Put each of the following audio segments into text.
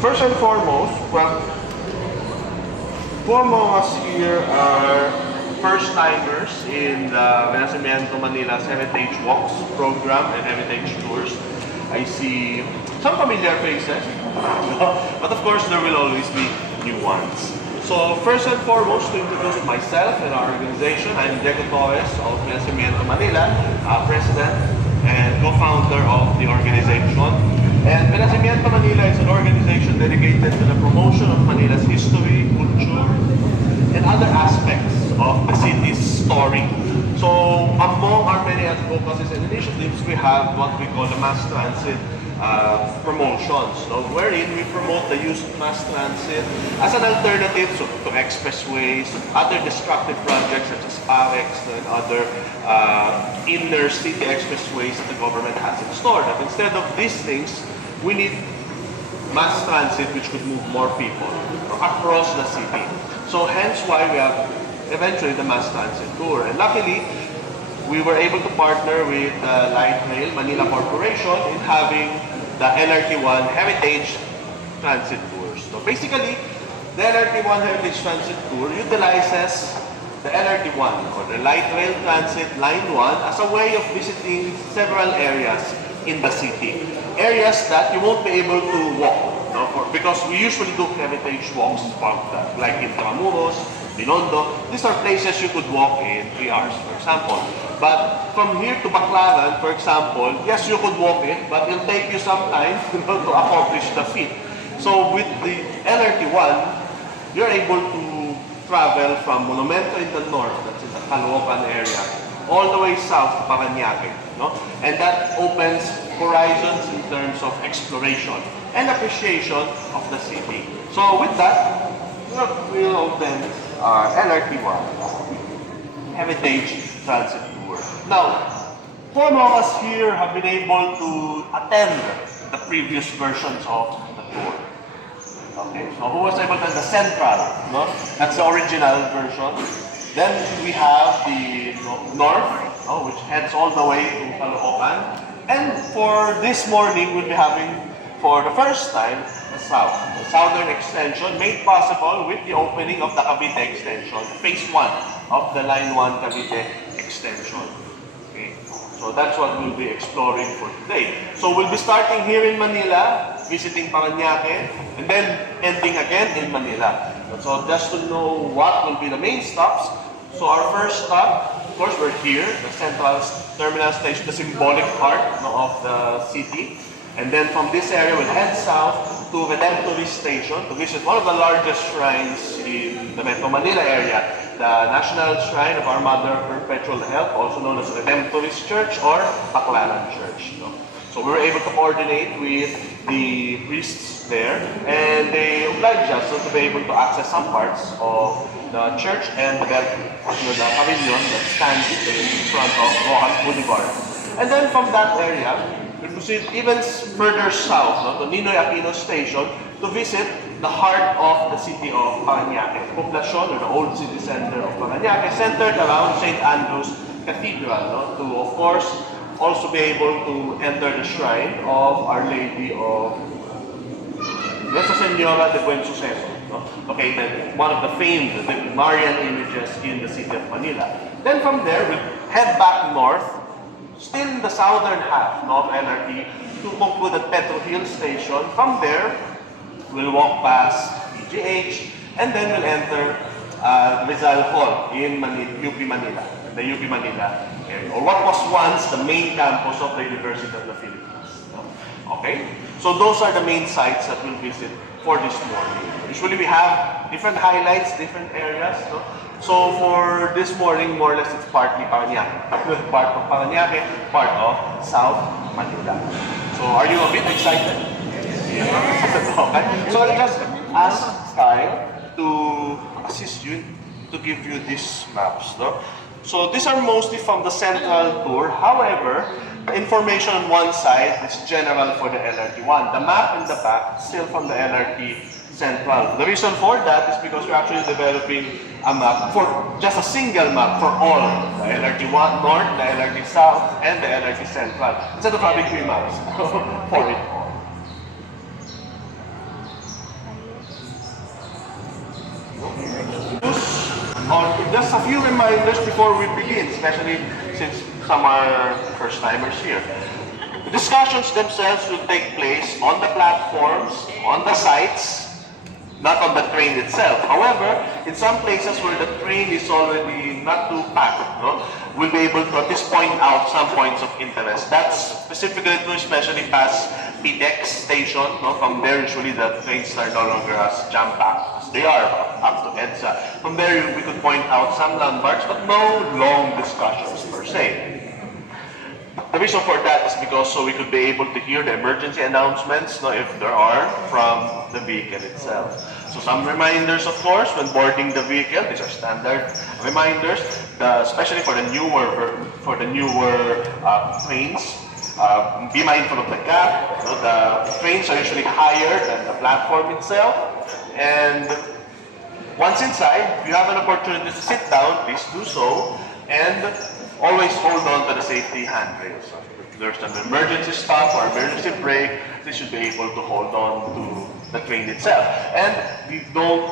First and foremost, well, who among us here are first-timers in the Renacimiento Manila's Heritage Walks program and Heritage Tours? I see some familiar faces, but of course there will always be new ones. So first and foremost, to introduce myself and our organization, I'm Diego Torres of Renacimiento Manila, President and co-founder of the organization. And Renacimiento Manila is an organization dedicated to the promotion of Manila's history, culture, and other aspects of the city's story. So among our many advocacies and initiatives, we have what we call the mass transit promotions, wherein we promote the use of mass transit as an alternative to expressways, other destructive projects such as PAREX and other inner city expressways that the government has installed. And instead of these things, we need mass transit which could move more people across the city. So hence why we have eventually the mass transit tour. And luckily, we were able to partner with Light Rail Manila Corporation in having the LRT-1 Heritage Transit Tours. So basically, the LRT-1 Heritage Transit Tour utilizes the LRT-1 or the Light Rail Transit Line 1 as a way of visiting several areas in the city. Areas that you won't be able to walk, because we usually do heritage walks like in Tramuros, Binondo. These are places you could walk in 3 hours, for example. But from here to Baclaran, for example, yes, you could walk it, but it'll take you some time to accomplish the feat. So with the LRT-1, you're able to travel from Monumento in the north, that's in the Caloocan area, all the way south to Parañaque. And that opens horizons in terms of exploration and appreciation of the city. So with that, we'll open our LRT-1 Heritage Transit Tour. Now, four of us here have been able to attend the previous versions of the tour. Okay, so who was able to attend the central? That's the original version. Then we have the north, which heads all the way to Caloocan. And for this morning, we'll be having, for the first time, the south. The southern extension made possible with the opening of the Cavite extension, phase 1 of the Line 1 Cavite extension. Okay, so that's what we'll be exploring for today. So we'll be starting here in Manila, visiting Parañaque, and then ending again in Manila. So just to know what will be the main stops. So our first stop, of course, we're here, the central terminal station, the symbolic heart of the city. And then from this area, we'll head south to Redemptorist Station to visit one of the largest shrines in the Metro Manila area, the National Shrine of Our Mother of Perpetual Help, also known as Redemptorist Church or Baclaran Church. So we were able to coordinate with the priests there, and they obliged us to be able to access some parts of the church and the pavilion that stands in front of Rojas Boulevard. And then from that area, we proceed even further south to Ninoy Aquino Station to visit the heart of the city of Parañaque, Poblacion, or the old city center of Parañaque, centered around St. Andrew's Cathedral, to, of course, also be able to enter the shrine of Our Lady of Nuestra Señora de Buen Suceso, located one of the famed Marian images in the city of Manila. Then from there, we'll head back north, still in the southern half of LRT, to conclude at Petro Hill Station. From there, we'll walk past PGH, and then we'll enter Rizal Hall in UP Manila, the UP Manila area, or what was once the main campus of the University of the Philippines. Okay? So those are the main sites that we'll visit for this morning. Usually we have different highlights, different areas. So for this morning, more or less, it's partly Parañaque. Part of Parañaque, part of South Manila. So are you a bit excited? Yeah. Okay. So I'll just ask Kyle to assist you to give you these maps. So these are mostly from the central tour. However, the information on one side is general for the LRT-1. The map in the back is still from the LRT Central. The reason for that is because we're actually developing a map for just a single map for all, the LRT-1 North, the LRT South, and the LRT Central, instead of having 3 maps for it all. just a few reminders before we begin, especially since some are first-timers here. The discussions themselves will take place on the platforms, on the sites, not on the train itself. However, in some places where the train is already not too packed, no, we'll be able to at least point out some points of interest. That's specifically to especially past PTEX station. No? From there, usually the trains are no longer as jam-packed as they are up to EDSA. From there, we could point out some landmarks, but no long discussions per se. The reason for that is because so we could be able to hear the emergency announcements, no, if there are, from the vehicle itself. So some reminders, of course, when boarding the vehicle. These are standard reminders, especially for the newer trains. Be mindful of the gap. No, the trains are usually higher than the platform itself, and once inside, if you have an opportunity to sit down, please do so, and always hold on to the safety handrails. So if there's an emergency stop or emergency brake, they should be able to hold on to the train itself. And we don't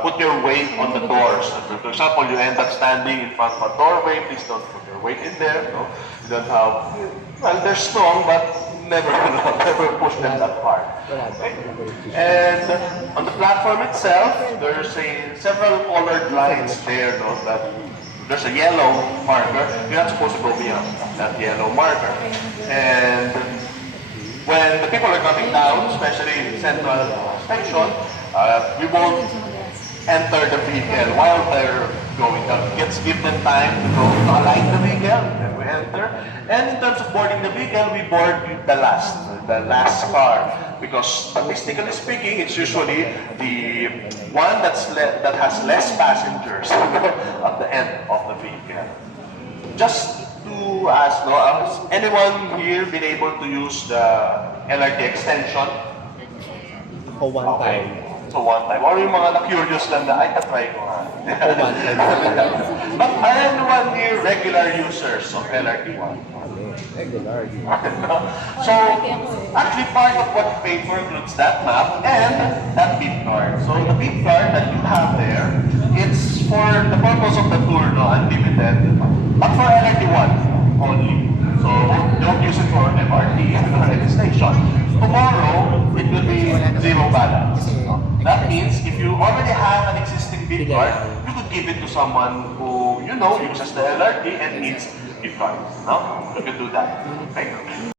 put your weight on the doors. For example, you end up standing in front of a doorway, please don't put your weight in there. No? You don't have, well, they're strong, but never, never push them that hard. Okay? And on the platform itself, there's several colored lines there, no, that there's a yellow marker. You're not supposed to go beyond that yellow marker. And when the people are coming down, especially in central station, we won't enter the vehicle while they're going down. Give them time to go to align the vehicle, then we enter. And in terms of boarding the vehicle, we board the last car. Because statistically speaking, it's usually the one that has less passengers at the end of the vehicle. Just to ask, no, has anyone here been able to use the LRT extension? For one time. So one time. Or yung mga na-curious lang na, ay, tatry ko nga. But are anyone here regular users of LRT-1? Regular. So, actually part of what you pay for includes that map and that beep card. So the beep card that you have there, it's for the purpose of the tour, no, unlimited, but for LRT-1 only. So don't use it for MRT or station. Tomorrow, it will be zero balance. That means if you already have an existing beep card, you could give it to someone who, you know, uses the LRT and needs beep card. No? You can do that. Okay?